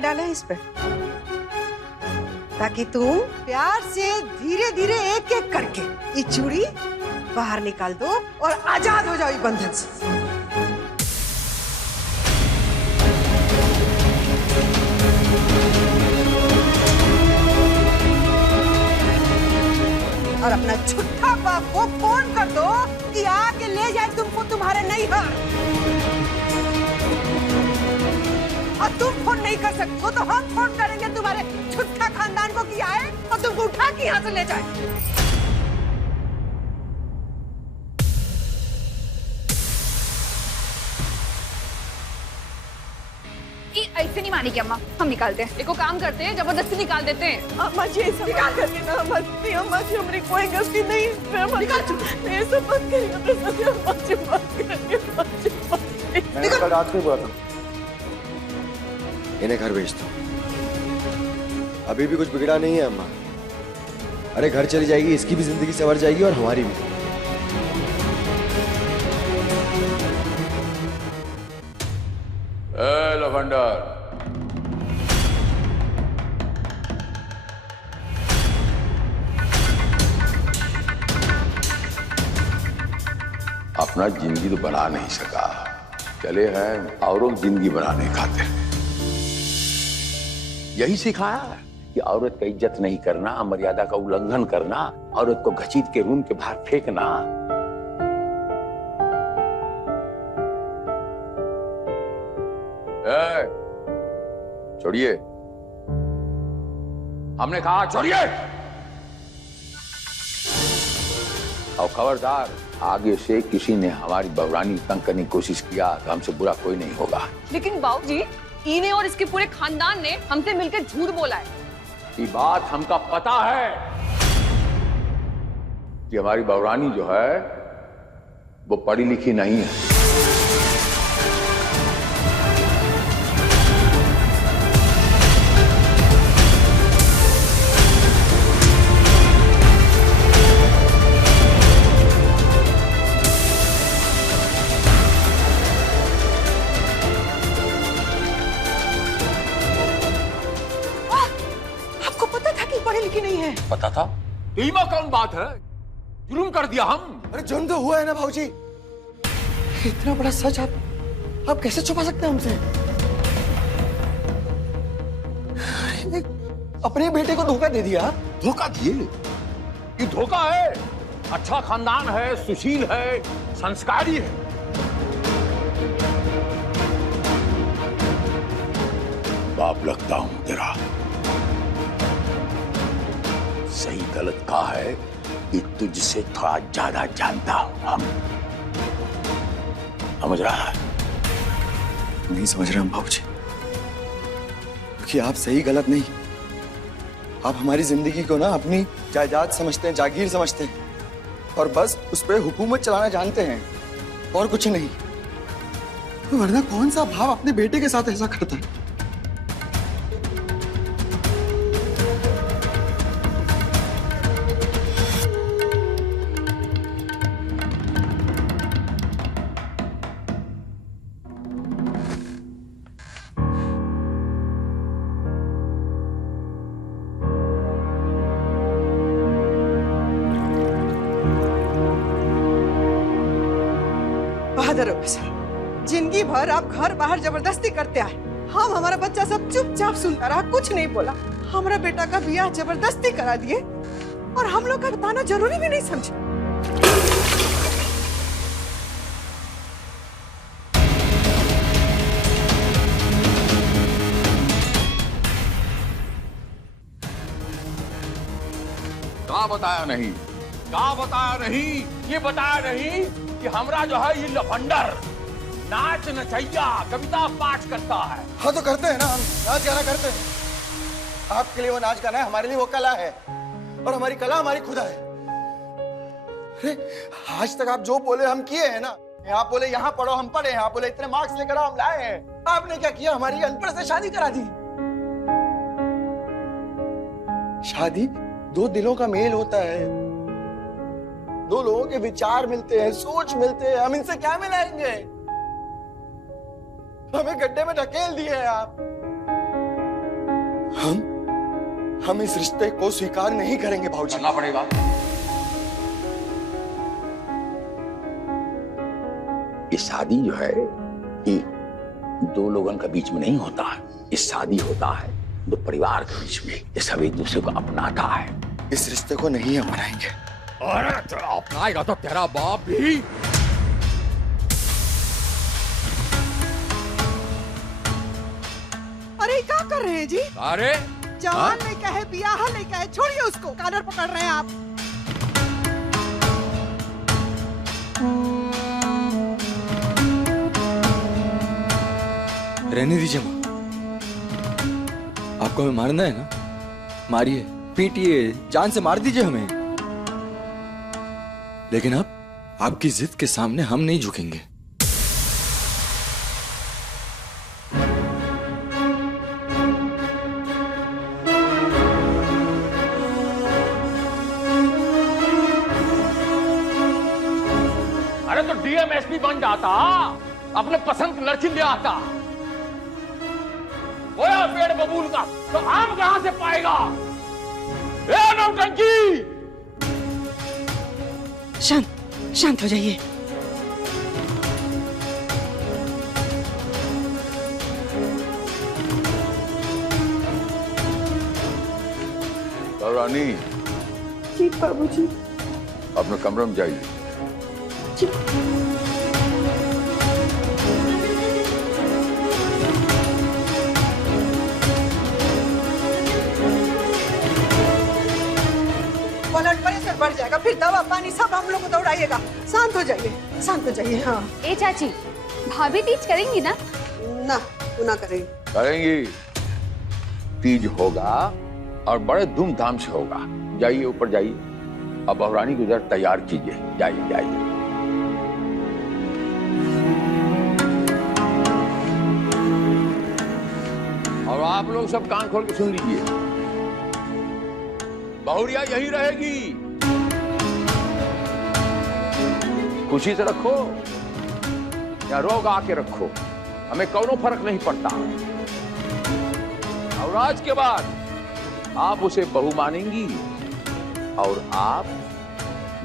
उपाय डाले इस पे, ताकि तुम प्यार से धीरे धीरे एक एक करके ये चूड़ी बाहर निकाल दो और आजाद हो जाओ बंधन से। और अपना छुट्टा बाप को फोन कर दो कि आके ले जाए तुमको तुम्हारे नैहर। और तुम फोन नहीं कर सकते हो तो हम फोन करेंगे तुम्हारे छुट्टा खानदान को कि आए और तुमको उठा के यहाँ से ले जाए। ऐसे नहीं मानेगी अम्मा, हम निकालते हैं। एको काम करते हैं, जबरदस्ती निकाल देते हैं। अम्मा जी ऐसा निकाल करके ना मत नहीं, अम्मा जी हमारी कोई गलती नहीं है। निकाल चुके ये सब मत करिए, अम्मा जी मत करिए, अम्मा जी मत करिए। मैंने कल रात को बोला था इन्हें घर भेज दो। अभी भी कुछ बिगड़ा नहीं है अम्मा। अरे घर चली जाएगी, इसकी भी जिंदगी संवर जाएगी और हमारी भी। लवंडर, अपना जिंदगी तो बना नहीं सका, चले हैं औरों की जिंदगी बनाने खातिर। यही सिखाया कि औरत का इज्जत नहीं करना, मर्यादा का उल्लंघन करना, औरत को घसीट के रूम के बाहर फेंकना। छोड़िए, हमने कहा छोड़िए। और खबरदार, आगे से किसी ने हमारी बहुरानी तंग करने की कोशिश किया तो हमसे बुरा कोई नहीं होगा। लेकिन बाबूजी, इन्हें और इसके पूरे खानदान ने हमसे मिलकर झूठ बोला है। ये बात हमका पता है कि हमारी बहुरानी जो है वो पढ़ी लिखी नहीं है। पता था? ईमा कौन बात है? जुर्म कर दिया हम। अरे जुर्म तो हुआ है ना भाऊजी। इतना बड़ा सच आप कैसे छुपा सकते हैं हमसे? अपने बेटे को धोखा दे दिया। धोखा दिए? ये धोखा है? अच्छा खानदान है, सुशील है, संस्कारी है। बाप लगता हूं तेरा। सही गलत कहा है कि तुझसे थोड़ा ज्यादा जानता हूं हम। समझ रहा है? नहीं समझ रहे हम बाबूजी, क्योंकि आप सही गलत नहीं, आप हमारी जिंदगी को ना अपनी जायदाद समझते हैं, जागीर समझते हैं और बस उस पर हुकूमत चलाना जानते हैं और कुछ नहीं। वरना कौन सा भाव अपने बेटे के साथ ऐसा करता है? जिंदगी भर आप घर बाहर जबरदस्ती करते आए, हम हमारा बच्चा सब चुपचाप सुनता रहा, कुछ नहीं बोला। हमारा बेटा का ब्याह जबरदस्ती करा दिए और हम लोग का बताना जरूरी भी नहीं समझे। कहाँ बताया नहीं? कहाँ बताया नहीं? ये बताया नहीं कि हमरा जो है ये लफंडर नाच नचैया कविता पाठ करता है। हाँ तो करते हैं ना, हम नाच गाना करते हैं। आपके लिए वो नाच गाना है, हमारे लिए वो कला है और हमारी कला हमारी खुदा है। अरे आज तक आप जो बोले हम किए हैं ना। यहाँ बोले यहाँ पढ़ो हम पढ़े, यहाँ बोले इतने मार्क्स लेकर हम लाए हैं। आपने क्या किया? हमारी अनपढ़ से शादी करा दी। शादी दो दिलों का मेल होता है, दो लोगों के विचार मिलते हैं, सोच मिलते हैं। हम इनसे क्या मिलाएंगे? हमें गड्ढे में ढकेल दिए हैं आप। हम इस रिश्ते को स्वीकार नहीं करेंगे भाऊजी। करना पड़ेगा। ये शादी जो है ये दो लोगों के बीच में नहीं होता है, ये शादी होता है दो परिवार के बीच में। ये सब एक दूसरे को अपनाता है। इस रिश्ते को नहीं अपनाएंगे। अरे तो अपनाएगा तो तेरा बाप भी। अरे क्या कर रहे हैं जी? अरे जवान नहीं कहे, बियाह नहीं कहे, छोड़िए उसको। कानर पकड़ रहे हैं आप। रहने दीजिए माँ, आपको हमें मारना है ना, मारिए, पीटिए, जान से मार दीजिए हमें, लेकिन अब आपकी जिद के सामने हम नहीं झुकेंगे। अरे तो डीएमएसपी बन जाता, अपने पसंद की लड़की ले आता। ओया पेड़ बबूल का तो आम कहां से पाएगा? ए नौटंकी! शांत हो जाइए। रानी जी बाबूजी। अपने कमरे में जाइए। ब्लड प्रेशर बढ़ जाएगा, फिर दवा पानी सब हम लोग को दौड़ाइएगा। शांत हो जाइए, शांत हो जाइए। हाँ ए चाची, भाभी तीज करेंगी ना? ना, तू ना करेंगे। करेंगी। तीज होगा और बड़े धूमधाम से होगा। जाइए ऊपर जाइए, अब रानी को उधर तैयार कीजिए। जाइए जाइए। और आप लोग सब कान खोल के सुन लीजिए, बहुरिया यही रहेगी। खुशी से रखो या रोग आके रखो, हमें कोनो फर्क नहीं पड़ता। और आज के बाद आप उसे बहू मानेंगी और आप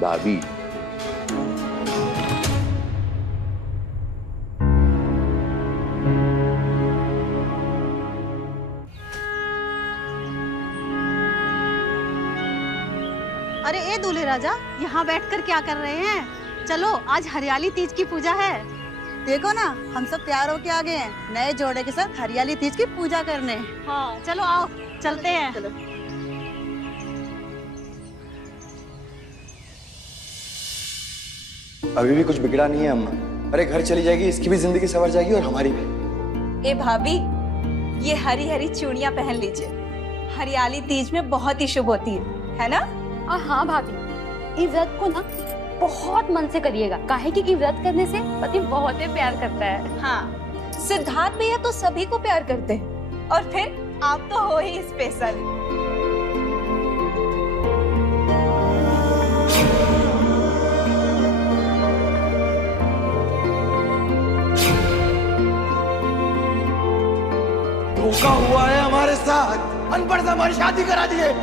भाभी। अरे ए दूल्हे राजा, यहाँ बैठकर क्या कर रहे हैं? चलो, आज हरियाली तीज की पूजा है। देखो ना, हम सब तैयार होके आ गए हैं नए जोड़े के साथ हरियाली तीज की पूजा करने। हाँ, चलो आओ, चलते हैं। चलो। अभी भी कुछ बिगड़ा नहीं है अम्मा। अरे घर चली जाएगी, इसकी भी जिंदगी संवर जाएगी और हमारी भी। ए भाभी, ये हरी हरी चूड़ियां पहन लीजिए। हरियाली तीज में बहुत ही शुभ होती है ना? और हाँ भाभी, ये व्रत को ना बहुत मन से करिएगा, काहे कि व्रत करने से पति बहुत ही प्यार करता है। हाँ, सिद्धार्थ भैया तो सभी को प्यार करते हैं और फिर आप तो हो ही स्पेशल। धोखा हुआ है हमारे साथ, अनपढ़ से हमारी शादी करा दिए।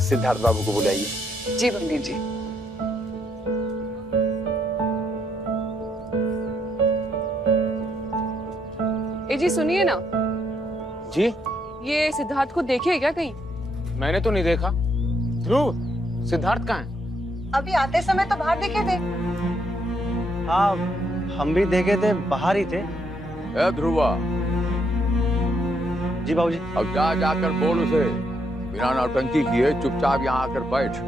सिद्धार्थ बाबू को बुलाइए। जी पंडित जी। ए जी सुनिए ना। जी? ये सिद्धार्थ को देखे क्या कहीं? मैंने तो नहीं देखा। ध्रुव, सिद्धार्थ कहाँ है? अभी आते समय तो बाहर दिखे थे। हाँ, हम भी देखे थे, बाहर ही थे। ए ध्रुवा, जी बाबूजी। अब जाकर बोल उसे, बिना नौटंकी किए चुपचाप यहाँ आकर बैठ।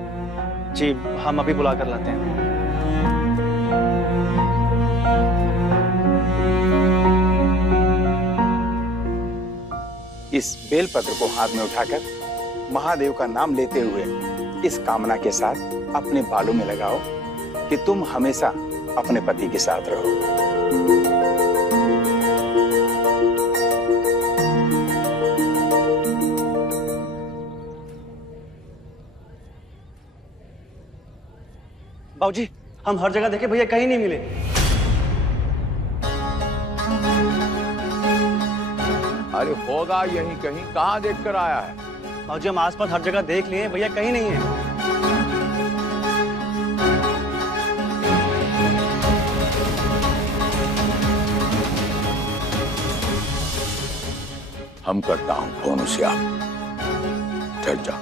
जी हम अभी बुला कर लाते हैं। इस बेलपत्र को हाथ में उठाकर महादेव का नाम लेते हुए इस कामना के साथ अपने बालों में लगाओ कि तुम हमेशा अपने पति के साथ रहो। बाबूजी हम हर जगह देखे, भैया कहीं नहीं मिले। अरे होगा यहीं कहीं, कहाँ देख कर आया है? बाबूजी हम आसपास हर जगह देख लिए, भैया कहीं नहीं है। हम करता हूं फोन उसे, आप ठहर जा।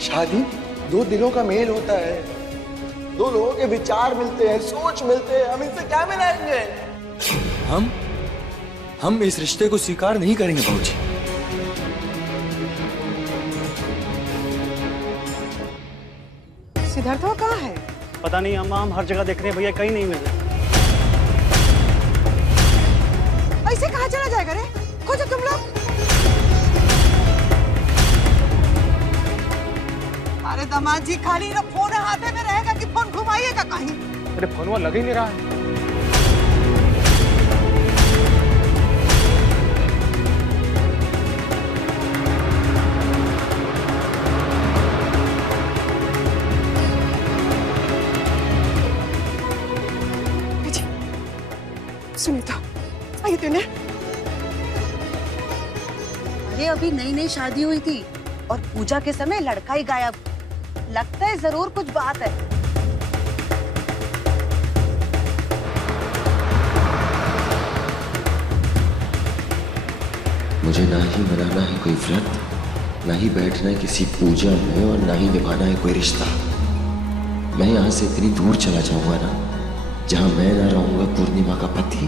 शादी दो दिलों का मेल होता है, दो लोगों के विचार मिलते हैं, सोच मिलते हैं, हम इनसे क्या मिलाएंगे? हम इस रिश्ते को स्वीकार नहीं करेंगे बाबूजी। सिद्धार्थ कहाँ है? पता नहीं अम्मा, हम हर जगह देख रहे हैं, भैया कहीं नहीं मिले। ऐसे कहाँ चला जाएगा रे? खोजो तुम लोग। अरे दामाद जी, खाली ना फोन हाथे में रहेगा कि फोन घुमाइएगा कहीं? अरे फोन वो लग ही नहीं रहा है। सुनिए तो, आइए तूने। अरे अभी नई नई शादी हुई थी और पूजा के समय लड़का ही गायब। लगता है जरूर कुछ बात है। मुझे ना ही मनाना है कोई व्रत, ना ही बैठना है किसी पूजा में, और ना ही निभाना है कोई रिश्ता। मैं यहाँ से इतनी दूर चला जाऊंगा ना, जहाँ मैं ना रहूंगा पूर्णिमा का पति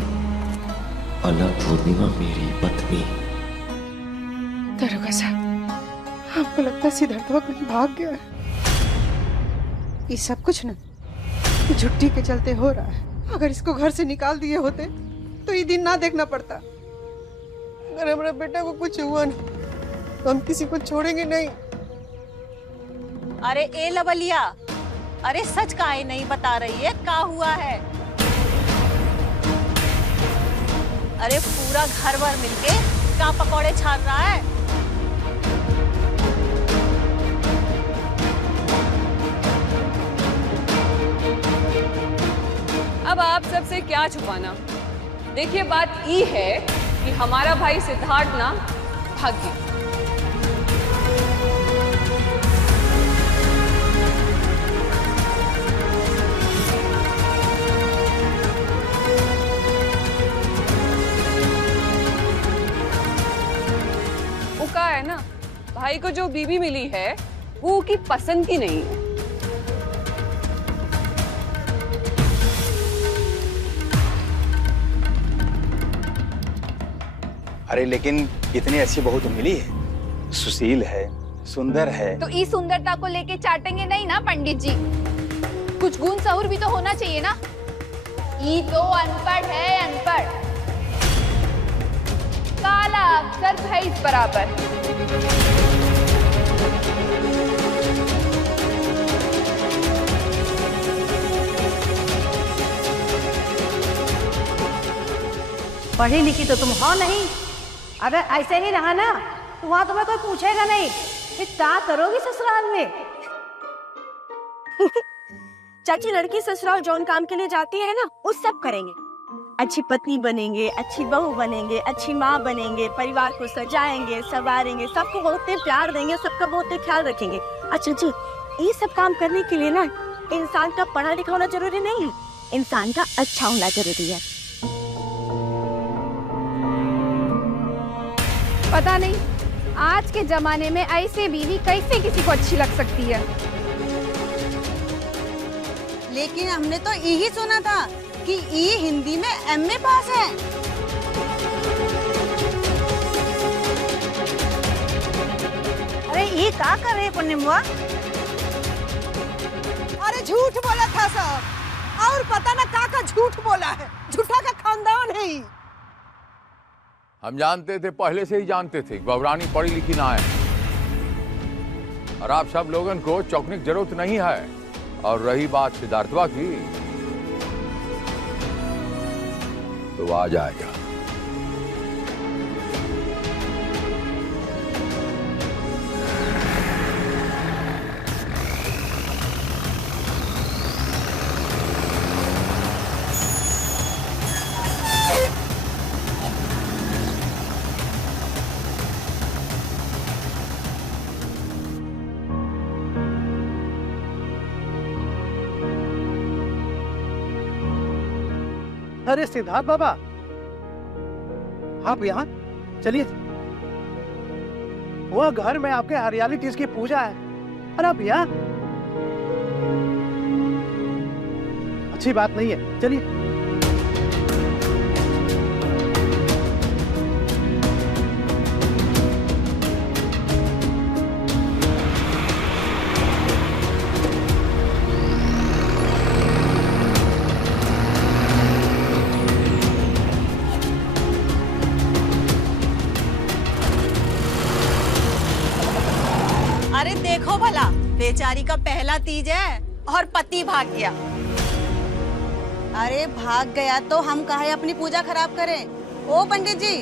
और ना पूर्णिमा मेरी पत्नी। दरोगा साहब, हमको लगता है सिद्धार्थ कहीं भाग गया है। ये सब कुछ ना झुट्टी के चलते हो रहा है। अगर इसको घर से निकाल दिए होते तो ये दिन ना देखना पड़ता। अगर हमारे बेटा को कुछ हुआ ना तो हम किसी को छोड़ेंगे नहीं। अरे ए लवलिया, अरे सच काहे नहीं बता रही है? क्या हुआ है? अरे पूरा घर भर मिलके क्या पकौड़े छान रहा है? अब आप सबसे क्या छुपाना। देखिए बात ये है कि हमारा भाई सिद्धार्थ ना भाग गया। वो क्या है ना, भाई को जो बीवी मिली है वो उसकी पसंद की नहीं है। अरे लेकिन इतनी अच्छी बहू तो मिली है, सुशील है, सुंदर है। तो इस सुंदरता को लेके चाटेंगे नहीं ना पंडित जी, कुछ गुण सहूर भी तो होना चाहिए ना। ये तो अनपढ़ है, अनपढ़, काला अक्षर भैंस बराबर। पढ़ी लिखी तो तुम हो नहीं। अगर ऐसे ही रहा ना तो वहां तुम्हें कोई पूछेगा नहीं कि क्या करोगी ससुराल में। चाची, लड़की ससुराल जौन काम के लिए जाती है ना वो सब करेंगे, अच्छी पत्नी बनेंगे, अच्छी बहू बनेंगे, अच्छी माँ बनेंगे, परिवार को सजाएंगे, संवारेंगे, सबको बहुत प्यार देंगे, सबका बहुत ख्याल रखेंगे। अच्छा जी, ये सब काम करने के लिए ना इंसान का पढ़ा लिखा होना जरूरी नहीं है, इंसान का अच्छा होना जरूरी है। पता नहीं आज के जमाने में ऐसे बीवी कैसे किसी को अच्छी लग सकती है। लेकिन हमने तो यही सुना था कि ये हिंदी में एमए पास है। अरे ये क्या कर रहे पूर्णिमा? अरे झूठ बोला था सब, और पता ना का झूठ बोला है, झूठा का खानदान है ही। हम जानते थे, पहले से ही जानते थे, बबरानी पढ़ी लिखी ना है, और आप सब लोगन को चौंकने की जरूरत नहीं है। और रही बात सिद्धार्थवा की, तो आ जाएगा। अरे सिद्धार्थ बाबा, आप यहाँ चलिए। वह घर में आपके हरियाली तीज की पूजा है, और आप यहाँ? अच्छी बात नहीं है, चलिए। अरे देखो भला, बेचारी का पहला तीज है और पति भाग गया। अरे भाग गया तो हम काहे अपनी पूजा खराब करें? ओ पंडित जी,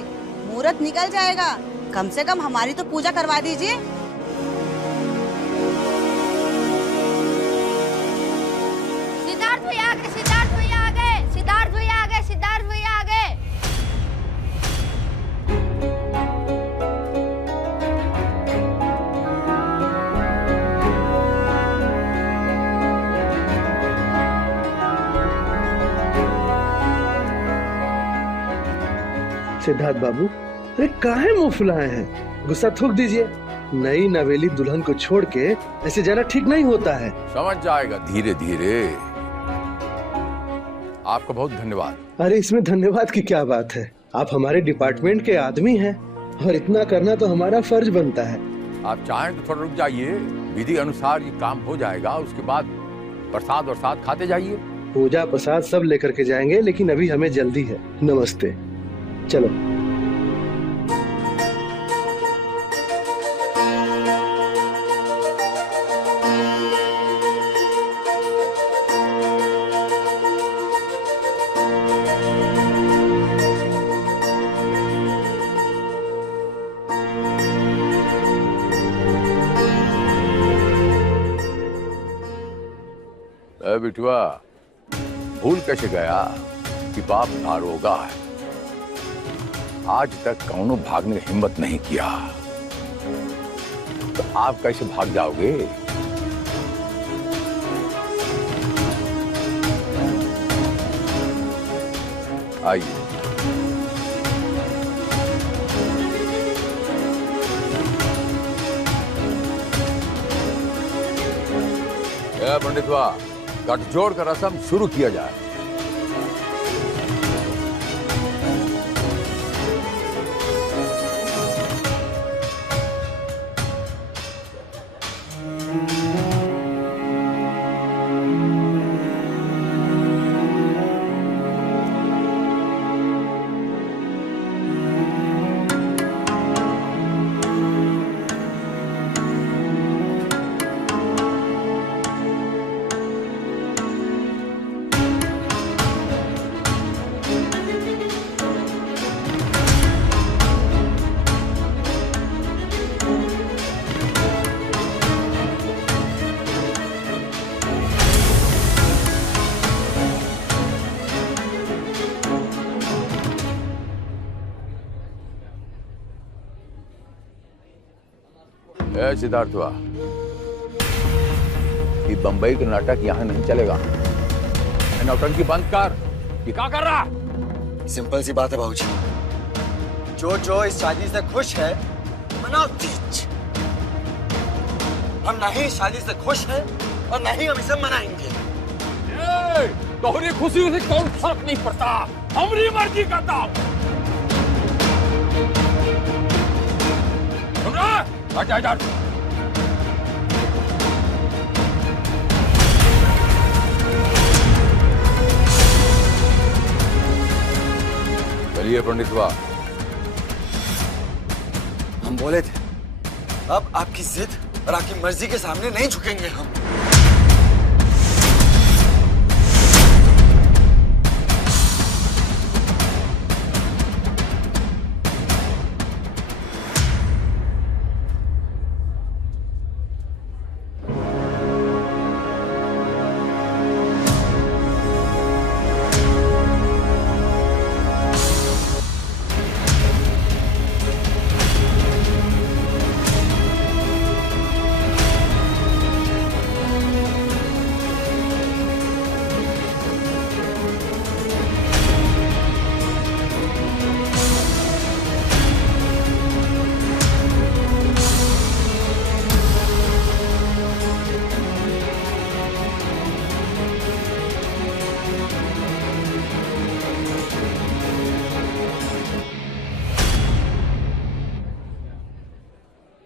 मुहूर्त निकल जाएगा, कम से कम हमारी तो पूजा करवा दीजिए। सिद्धार्थ भैया आ गए, सिद्धार्थ भैया आ गए, सिद्धार्थ भैया आ गए, सिद्धार्थ भैया आ गए। सिद्धार्थ बाबू, अरे काहे मुंह फुलाए हैं? गुस्सा थूक दीजिए। नई नवेली दुल्हन को छोड़ के ऐसे जाना ठीक नहीं होता है। समझ जाएगा धीरे धीरे। आपका बहुत धन्यवाद। अरे इसमें धन्यवाद की क्या बात है? आप हमारे डिपार्टमेंट के आदमी हैं और इतना करना तो हमारा फर्ज बनता है। आप चाहें तो थोड़ा रुक जाइए, विधि अनुसार ये काम हो जाएगा, उसके बाद प्रसाद और साथ खाते जाइए। पूजा प्रसाद सब लेकर के जाएंगे, लेकिन अभी हमें जल्दी है। नमस्ते, चलो। बिटुआ, भूल कैसे गया कि बाप दारोगा है। आज तक कौनो भागने की हिम्मत नहीं किया, तो आप कैसे भाग जाओगे? आइए। पंडितवा, गठजोड़ का रस्म शुरू किया जाए। ए सिद्धार्थवा, ये बंबई का नाटक यहाँ नहीं चलेगा। नौटंकी बंद कर। ये क्या कर रहा? सिंपल सी बात है बाबूजी, जो इस शादी से खुश है मनाओ तीज। हम ना ही शादी से खुश हैं और ना ही हम इसे मनाएंगे। तोहरी खुशी से कौन फर्क नहीं पड़ता, हमारी मर्जी करता हूँ। चलिए पंडितवा। हम बोले थे अब आपकी जिद और आपकी मर्जी के सामने नहीं झुकेंगे हम।